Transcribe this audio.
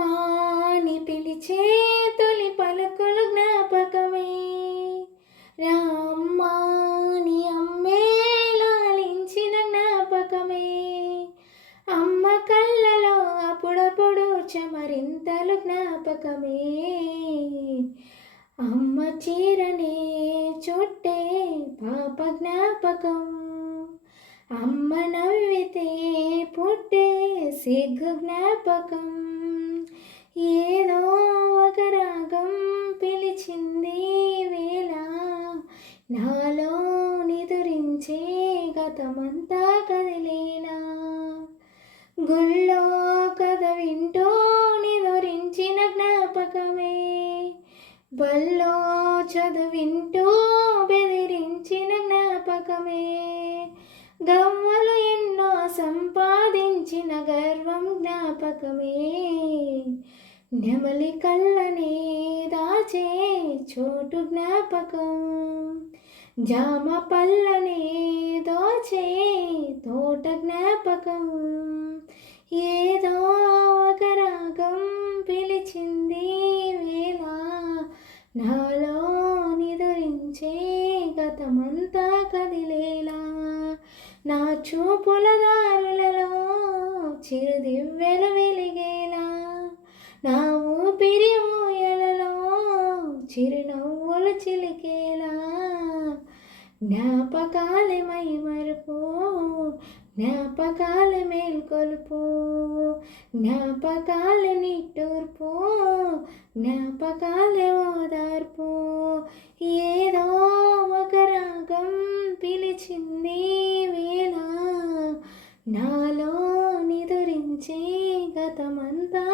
అమ్మా అని పిలిచే తొలి పలుకులు జ్ఞాపకమే. రామ్మా నీ అమ్మే లాలించిన జ్ఞాపకమే. అమ్మ కళ్ళలో అప్పుడప్పుడు చెమరింతలు జ్ఞాపకమే. అమ్మ చీరనే చుట్టే పాప జ్ఞాపకం. అమ్మ నవ్వితే పుట్టే సిగ్గు జ్ఞాపకం. ఏదో ఒక రాగం పిలిచింది వేళ, నాలో నిదురించే గతమంతా కదిలేనా. గుళ్ళో కథ వింటూ నిదురించిన జ్ఞాపకమే. బల్లో చదువింటూ బెదిరించిన జ్ఞాపకమే. గవ్వలు ఎన్నో సంపాదించిన గర్వం జ్ఞాపకమే. నెమలి కళ్ళనే దాచే చోటు జ్ఞాపకం. జామ పళ్ళనే దోచే తోట జ్ఞాపకం. ఏదో ఒక రాగం పిలిచింది వేళ, నాలో నిదురించే గతమంతా కదిలేలా. నా చూపుల దారులలో చిరుదివ్వెలు వెలిగేలా, నా ఊపిరి ఊయలలో చిరునవ్వులు చిలికేలా. జ్ఞాపకాలే మైమరుపు, జ్ఞాపకాలే మేల్కొలుపు, జ్ఞాపకాలే నిట్టూర్పు, జ్ఞాపకాలే ఓదార్పు. ఏదో ఒక రాగం పిలిచింది వేళ, నాలో నిదురించే గతమంతా